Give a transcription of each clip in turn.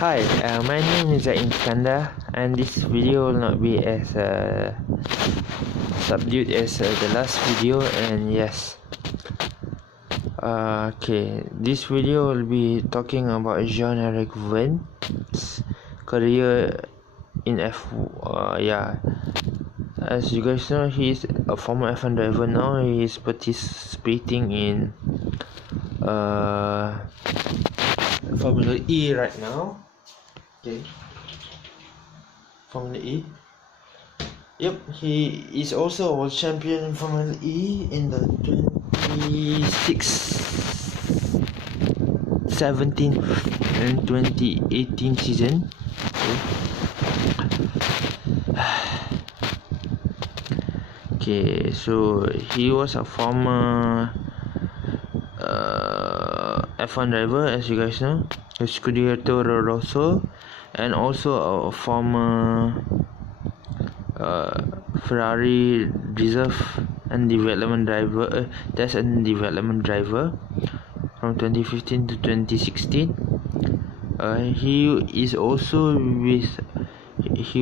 Hi, my name is Iskandar, and this video will not be as subdued as the last video. And yes, this video will be talking about Jean-Éric Vergne's career in as you guys know, he is a former F1 driver now. He is participating in Formula E right now. Okay, Formula E. Yep, he is also a world champion in Formula E in the 2017 and 2018 season. Okay, so he was a former F1 driver, as you guys know, Scuderia Toro Rosso, and also a former Ferrari reserve and development driver, test and development driver from 2015 to 2016. He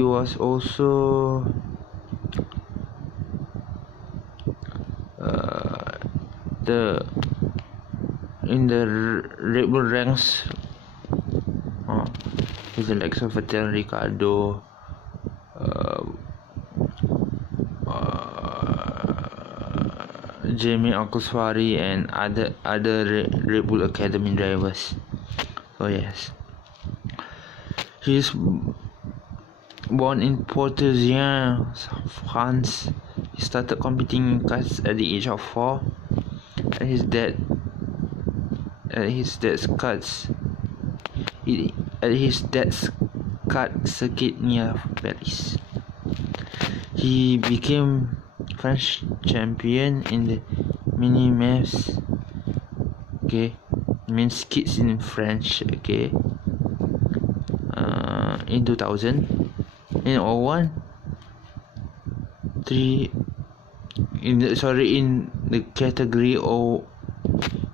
was also in the Red Bull ranks with the likes of Vettel, Ricardo, Jamie Alcosfari, and other Red Bull Academy drivers. So yes, he is born in Portezien, France. He started competing in karts at the age of 4. At his dad's kart circuit near Paris. He became French champion in the mini maps. Okay, means kids in French. Okay, in 2000, in 01, 3 in the category or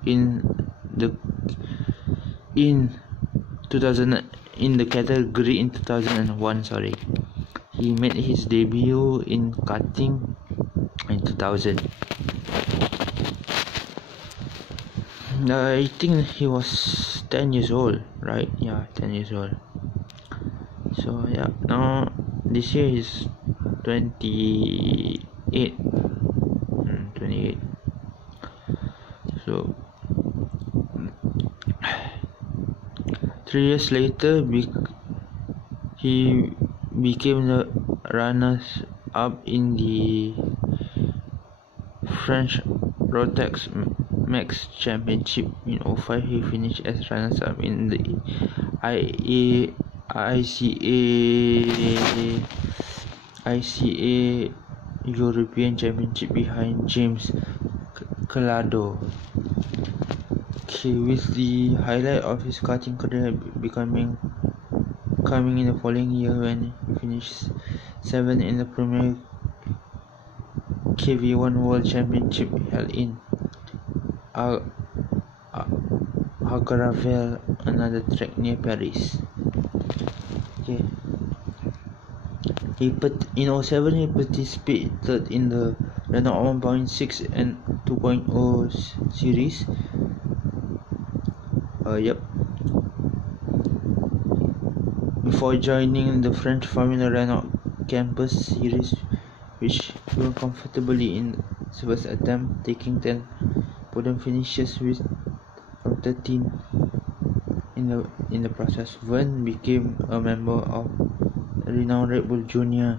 in 2000, in the category in 2001. He made his debut in karting in 2000. I think he was 10 years old, right? Yeah, 10 years old. So yeah, now this year is 28. So 3 years later, he became the runners-up in the French Rotax Max Championship in 05. He finished as runners-up in the ICA European Championship behind James Calado. With the highlight of his karting career coming in the following year, when he finished 7th in the Premier KV1 World Championship held in Algarve, another track near Paris. Okay. In 07, he participated in the Renault 1.6 and 2.0 series. Before joining the French Formula Renault Campus Series, which grew comfortably in his first attempt, taking 10 podium finishes from 13 in the process. Vergne became a member of the renowned Red Bull Junior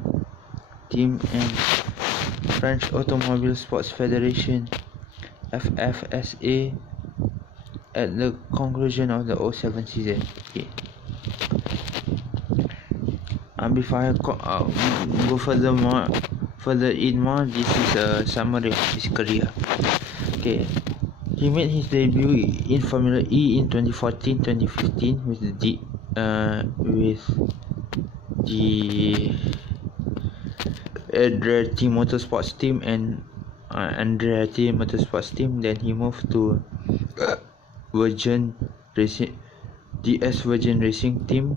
team and French Automobile Sports Federation (FFSA) at the conclusion of the 07 season. Okay. Before I go further in more, this is a summary of his career. Okay, he made his debut in Formula E in 2014-2015 with the Andretti Motorsports team and Andretti Motorsports team. Then he moved to Virgin Racing DS Virgin Racing team.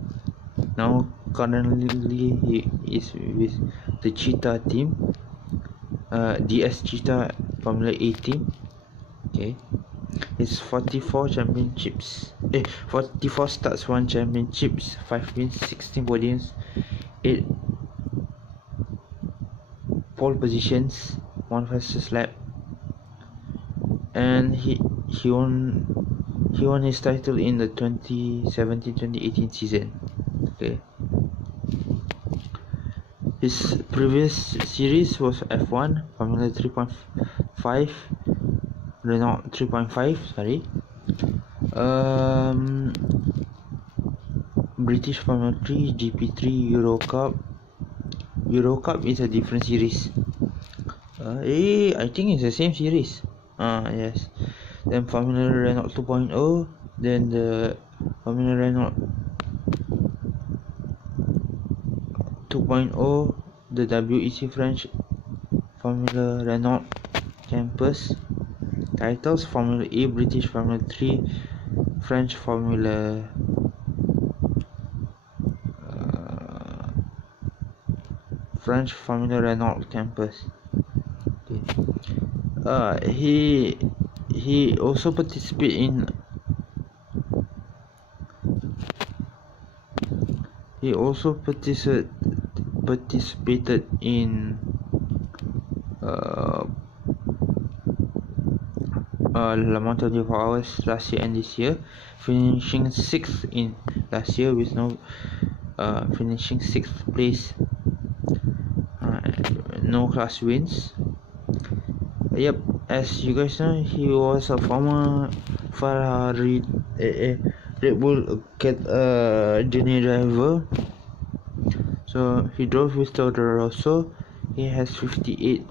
Now currently he is with the Cheetah team, DS Cheetah Formula A team. Okay, his 44 championships, 44 starts, 1 championships, 5 wins, 16 podiums, 8 pole positions, 1 fastest lap, and he won his title in the 2017-2018 season. Okay. His previous series was F1, Formula 3.5, Renault 3.5, sorry. British Formula 3, GP3, Eurocup. Eurocup is a different series. I think it's the same series. Yes. Then Formula Renault 2.0, then the Formula Renault 2.0, the WEC French Formula Renault Campus titles, Formula E, British Formula 3, French Formula Renault Campus. Okay. He also participated in Le Mans 24 Hours last year and this year, finishing 6th in last year with finishing 6th place, no class wins. Yep, as you guys know, he was a former Ferrari Red Bull junior driver. So he drove with Toro Rosso. He has 58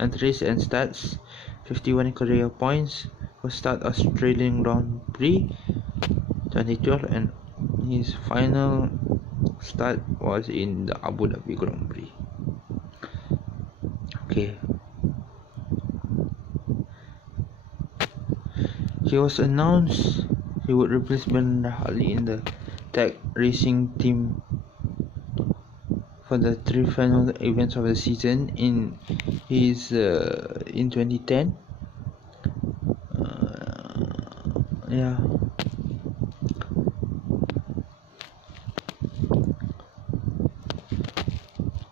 entries and stats, 51 career points. First start Australian Grand Prix 2012, and his final start was in the Abu Dhabi Grand Prix. Okay. He was announced he would replace Ben Hartley in the tag racing team for the 3 final events of the season in 2010. Yeah.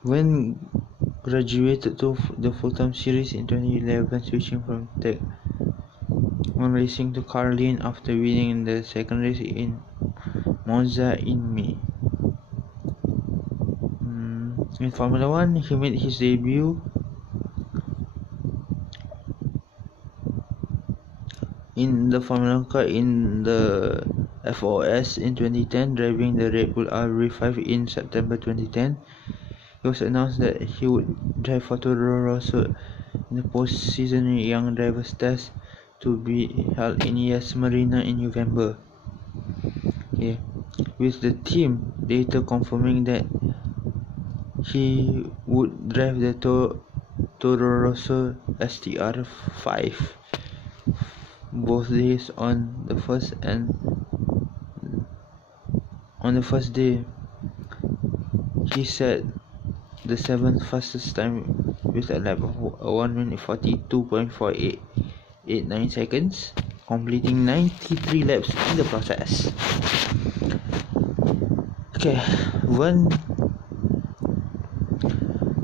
When graduated to the full-time series in 2011, switching from tag on racing to Carlin after winning the second race in Monza in May. In Formula 1, he made his debut in the Formula Car in the FOS in 2010, driving the Red Bull RB5 in September 2010. It was announced that he would drive for Toro Rosso in the post-season Young Drivers Test to be held in Yas Marina in November. Okay. With the team later confirming that he would drive the Toro Rosso STR5 both days on the first day. He set the 7th fastest time with a lap of 1 minute 42.4889 seconds, completing 93 laps in the process. Okay,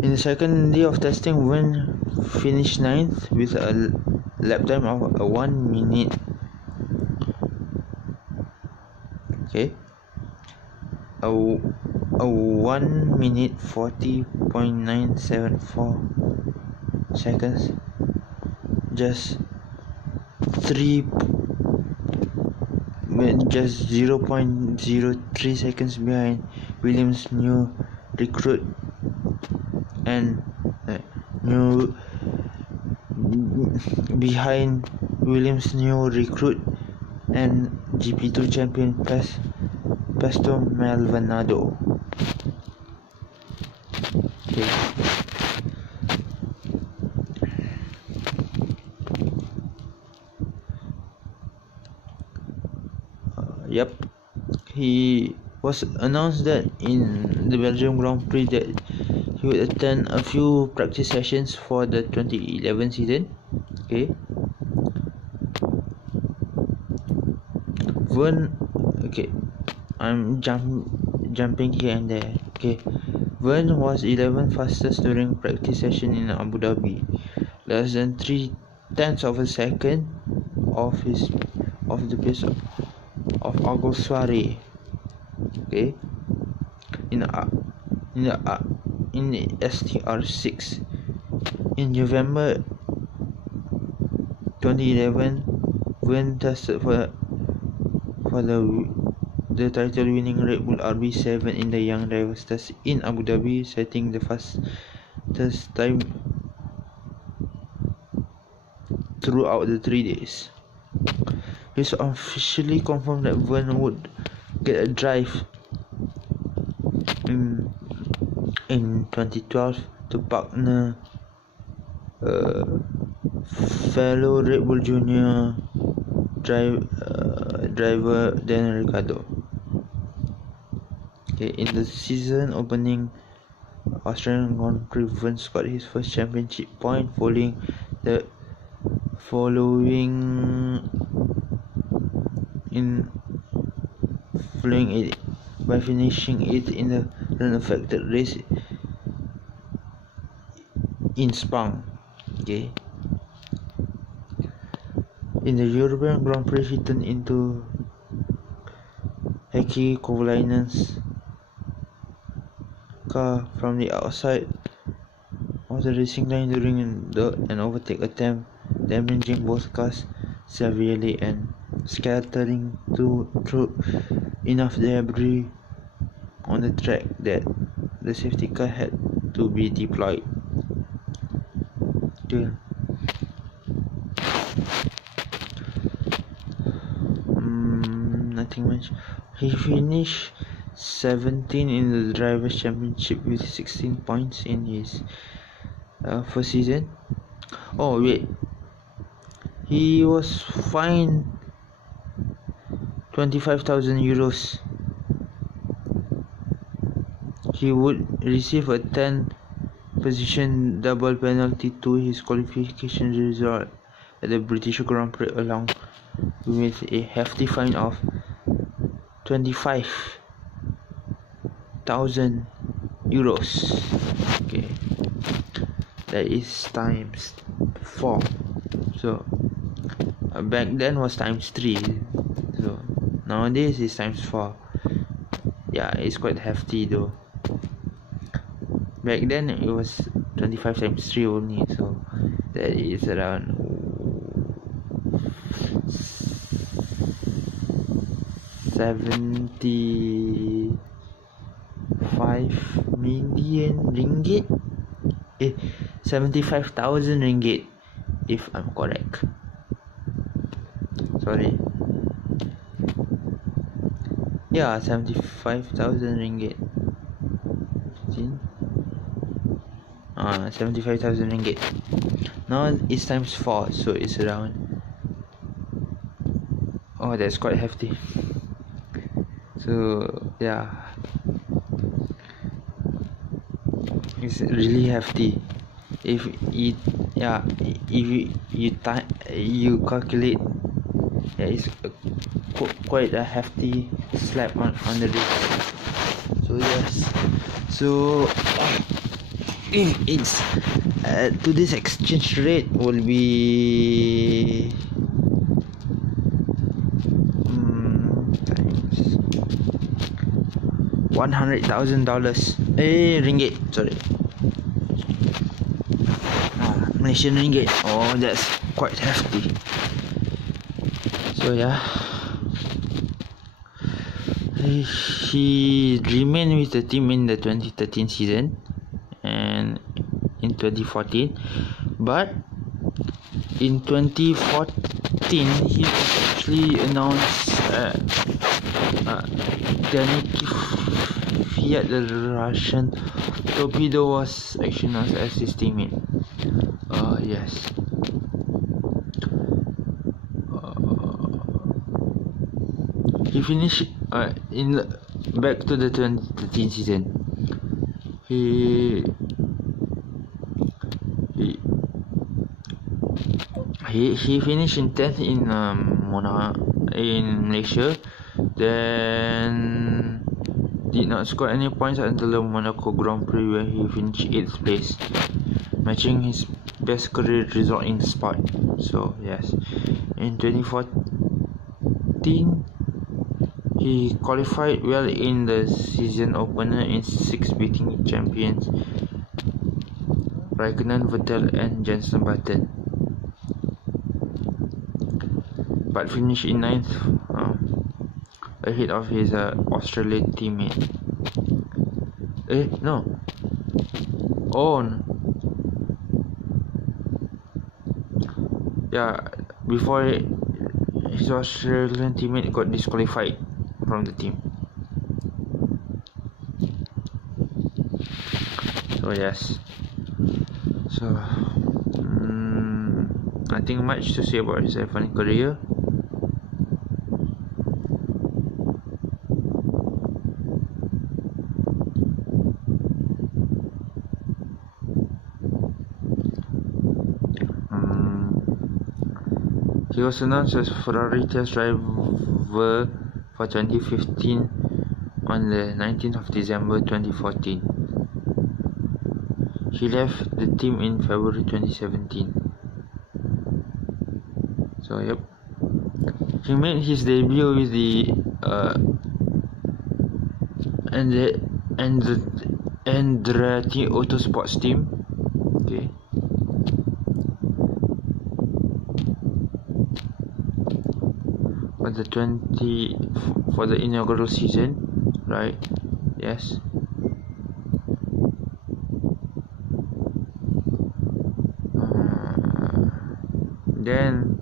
in the second day of testing, Vergne finished 9th with a lap time of 1 minute. Okay, a 1 minute 40.974 seconds, just 0.03 seconds behind Williams' new recruit and GP2 champion Pastor Maldonado. Okay. Yep, he was announced that in the Belgium Grand Prix that he would attend a few practice sessions for the 2011 season. Okay. Okay, I'm jumping here and there. Okay, Verne was 11th fastest during practice session in Abu Dhabi, less than 3/10 of a second of the pace of August Soiree. Okay, in the STR6 in November 2011, Verne tested for the title-winning Red Bull RB7 in the Young Drivers Test in Abu Dhabi, setting the fastest time throughout the 3 days. It's officially confirmed that Verne would get a drive in 2012 to partner fellow Red Bull Junior driver Daniel Ricciardo. Okay, in the season opening Australian Grand Prix, Verne scored his first championship point following it by finishing it in the unaffected race in Sepang. Okay. In the European Grand Prix, he turned into Heikki Kovalainen's car from the outside of the racing line during an overtake attempt, damaging both cars severely and scattering through enough debris on the track that the safety car had to be deployed. Okay. Nothing much. He finished 17 in the Drivers' Championship with 16 points in his first season. Oh wait, he was fined 25,000 euros. He would receive a 10 position double penalty to his qualification result at the British Grand Prix, along with a hefty fine of 25,000 euros. Okay, that is times 4. So back then was times 3. So nowadays is times 4. Yeah, it's quite hefty though. Back then it was 25 times 3 only, so that is around 75 million ringgit, 75,000 ringgit if I'm correct. Sorry, yeah, 75,000 ringgit. 75,000 ringgit. Now it's times 4, so it's around, oh, that's quite hefty. So yeah, it's really hefty. If you calculate, yeah, it's quite a hefty slap on the wrist. So yes, so it's today's exchange rate will be times $100,000 ringgit, sorry, Malaysian ringgit. Oh, that's quite hefty. So yeah, he remained with the team in the 2013 season and in 2014, but in 2014 he actually announced Danik Fiat, the Russian torpedo, was actually announced as his teammate. Yes. he finished back to the 2013 season. He finished in 10th in in Malaysia, then did not score any points until the Monaco Grand Prix, where he finished 8th place, matching his best career result in sport. So yes, in 2014 he qualified well in the season opener in 6, beating champions Raikkonen, Vettel and Jenson Button, but finished in 9th, ahead of his Australian teammate. No. Oh no. Yeah, before his Australian teammate got disqualified from the team. So yes. So nothing much to say about his F1 career. He was announced as Ferrari test driver for 2015 on the 19th of December 2014. He left the team in February 2017. So yep, he made his debut with the Andretti Autosports team. Okay. For the inaugural season, right? Yes. Then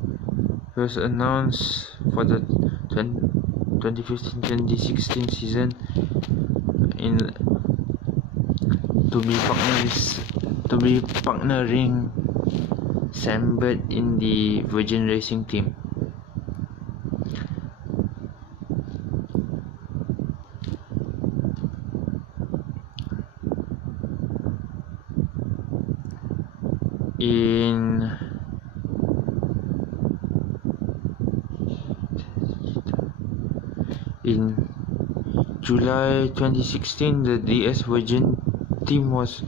he was announced for the 2015-2016 season to be partnering Sam Bird in the Virgin Racing team. In July 2016, the DS Virgin team was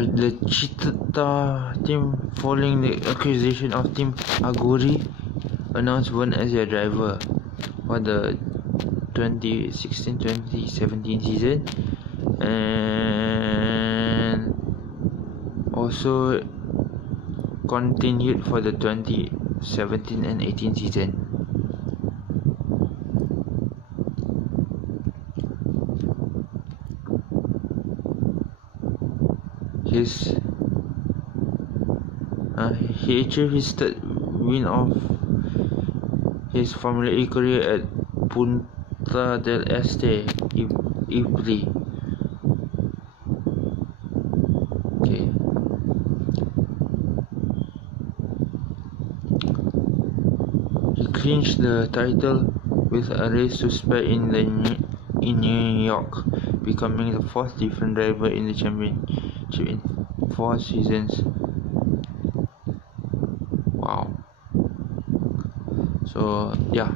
the Cheetah team, following the acquisition of Team Aguri, announced Verne as their driver for the 2016-2017 season, and also continued for the 2017 and 18 season. He achieved his third win of his Formula E career at Punta del Este, Italy. Okay. He clinched the title with a race to spare in New York, becoming the 4th different driver in the championship in 4 seasons. Wow. So yeah,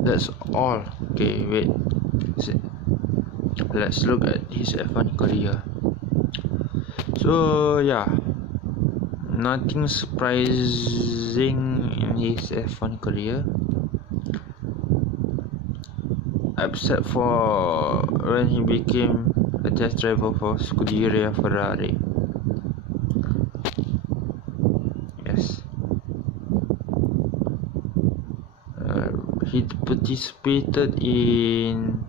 that's all. Okay, wait, let's look at his F1 career. So yeah, nothing surprising in his F1 career, except for when he became a test driver for Scuderia Ferrari. Yes. He participated in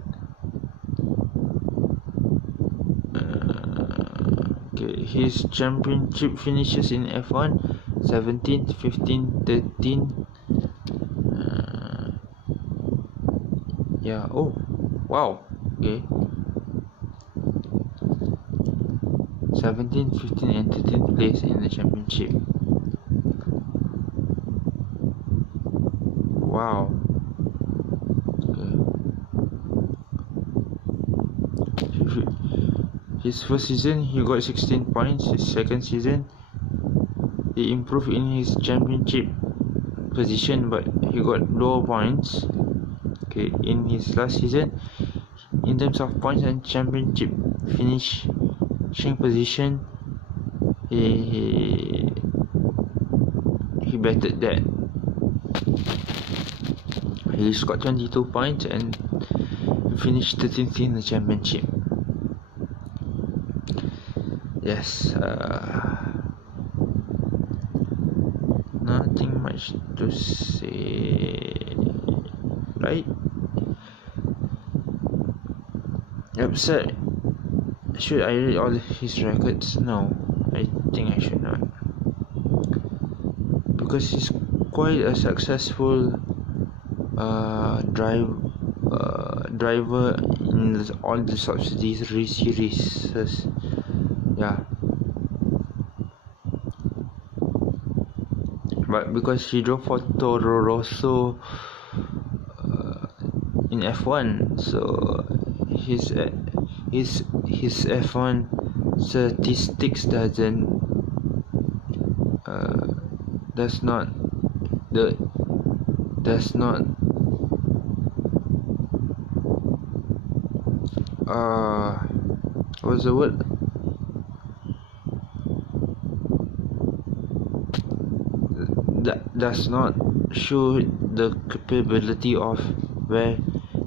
his championship finishes in F1 17th, 15th, 13th. Yeah. Oh wow. Okay. 17th, 15th and 13th place in the championship. Wow. Okay. His first season he got 16 points. His second season he improved in his championship position, but he got lower points. Okay, in his last season, in terms of points and championship finishing position, he bettered that. He scored 22 points and finished 13th in the championship. Yes, nothing much to say, right? Yep, sir. Should I read all his records? No, I think I should not, because he's quite a successful driver in all the subsidies races. Yeah, but because he drove for Toro Rosso in F1, so his F1 statistics does not what's the word? That does not show the capability of where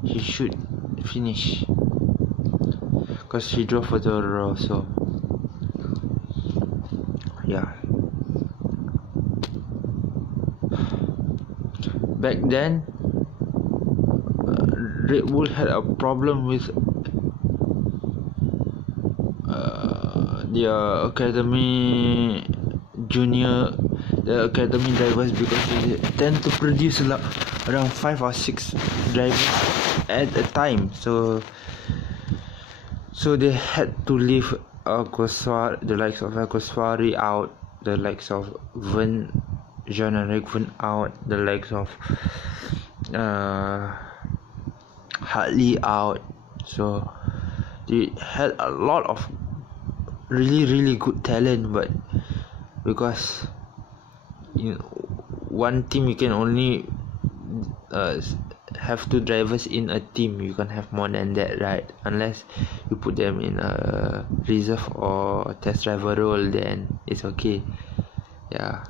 he should finish, because he drove for the Toro, so yeah. Back then, Red Bull had a problem with their academy drivers, because they tend to produce around 5 or 6 drivers at a time, so they had to leave the likes of Agoswari out, the likes of Jean-Éric Vergne out, the likes of Hartley out. So they had a lot of really good talent, but because in one team you can only have 2 drivers in a team, you can't have more than that, right? Unless you put them in a reserve or test driver role, then it's okay. Yeah,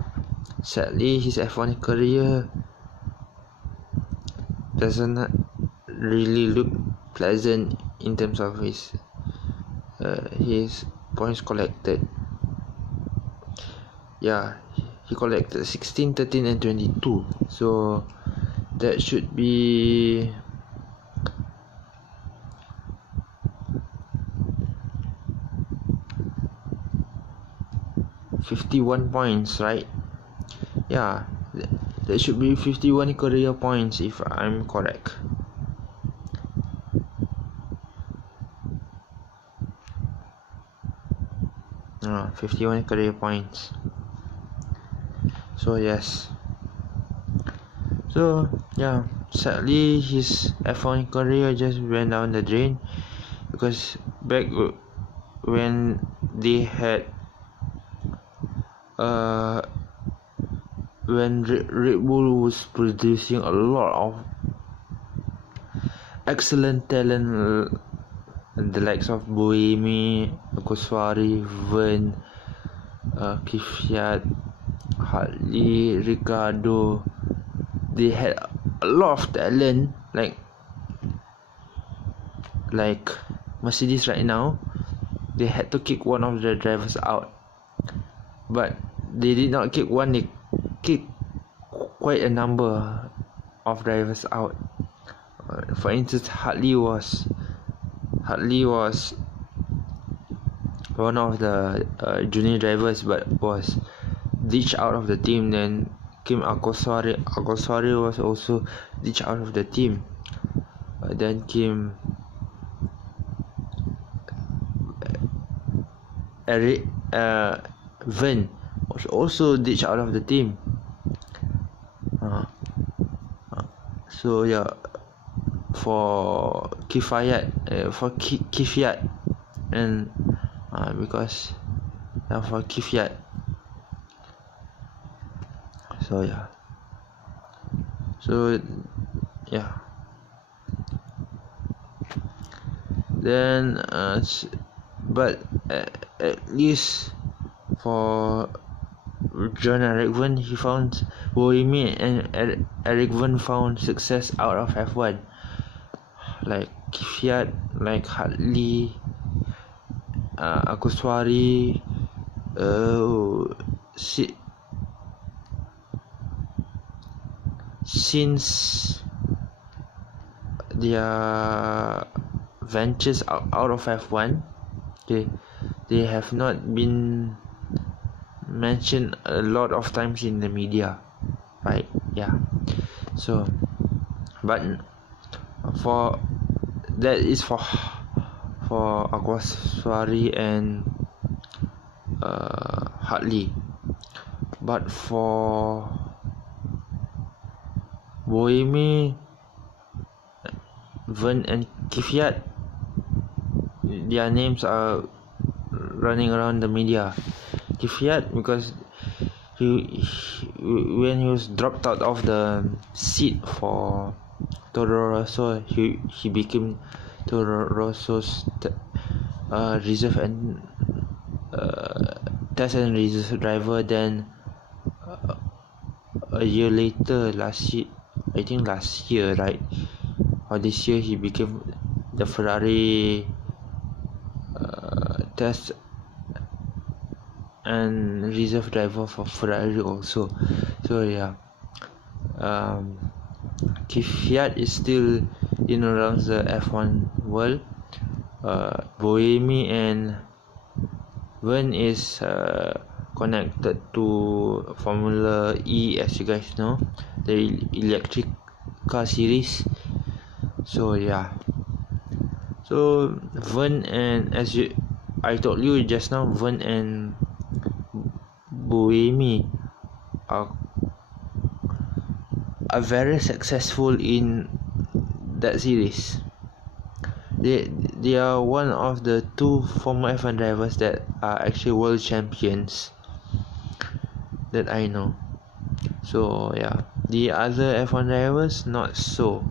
sadly his F1 career doesn't really look pleasant in terms of his points collected. Yeah, he collected 16, 13 and 22, so that should be $51 points, right? Yeah, that should be 51 career points if I'm correct. Ah, 51 career points. So yes. So yeah, sadly his F1 career just went down the drain, because back when they had when Red Bull was producing a lot of excellent talent, the likes of Buemi, Agoswari, Vergne, Kvyat, Hartley, Ricardo. They had a lot of talent, like Mercedes right now. They had to kick one of the drivers out, but they did not kick one, they kicked quite a number of drivers out. For instance, Hartley was one of the junior drivers, but was ditched out of the team. Then came Agoswari was also ditched out of the team. Then came Vergne was also ditched out of the team. So yeah, for Kifayat, Kifyat, and because for Kifyat. So yeah. Then but at least for Jean-Éric Vergne, he found Bohemi, and Eric Vergne found success out of F1, like Kvyat, like Hartley, Akuswari, since their ventures out of F1, they have not been mentioned a lot of times in the media, right? Yeah. So, but for that is for Akwaswari and Hartley, but for Bohemi, Vergne and Kvyat, their names are running around the media. Kvyat because when he was dropped out of the seat for Toro Rosso, he became Toro Rosso's reserve and test and reserve driver. Then a year later, last year, right, or this year, he became the Ferrari test and reserve driver for Ferrari also. So yeah, Kvyat is still in around the F1 world. Bohemi and Vergne is connected to Formula E, as you guys know, the electric car series. So yeah, so Vergne, and as I told you just now, Vergne and Bohemi are very successful in that series. They are one of the two former F1 drivers that are actually world champions that I know. So yeah, the other F1 drivers not so.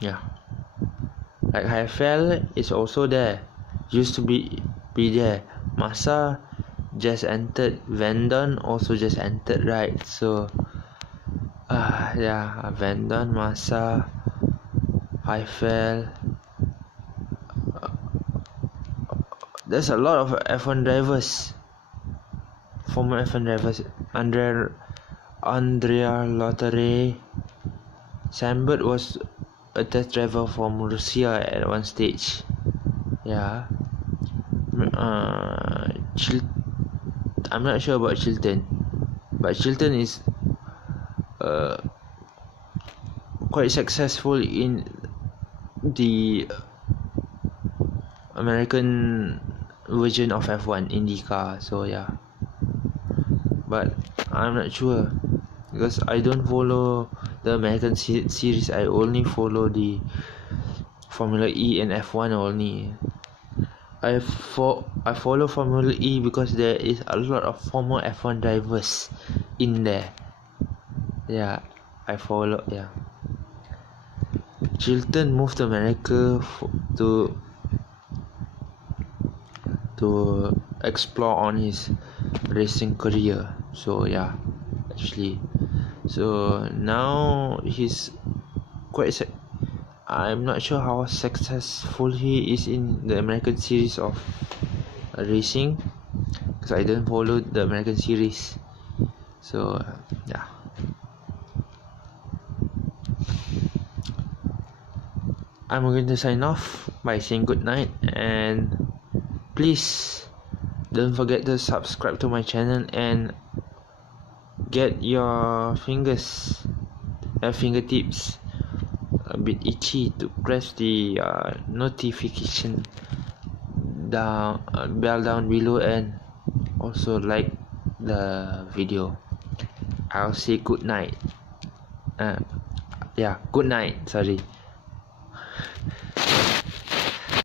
Yeah, like Heifel is also there, used to be there. Massa just entered. Vendon also just entered, right? So yeah, Vendon, Massa, Heifel. There's a lot of F1 drivers, former F1 drivers. Andrea Lotterer. Sambert was a test driver for Murcia at one stage. Yeah. I'm not sure about Chilton, but Chilton is quite successful in the American version of F1 IndyCar. So yeah, but I'm not sure because I don't follow the American series. I only follow the Formula E and F1 only. I follow Formula E because there is a lot of former F1 drivers in there. Yeah, I follow. Yeah, Chilton moved to America to explore on his racing career. So yeah, actually, so now he's quite. I'm not sure how successful he is in the American series of racing because I don't follow the American series. So yeah. I'm going to sign off by saying good night, and please don't forget to subscribe to my channel and get your fingertips a bit itchy to press the notification bell down below, and also like the video. I'll say good night. Good night. Sorry.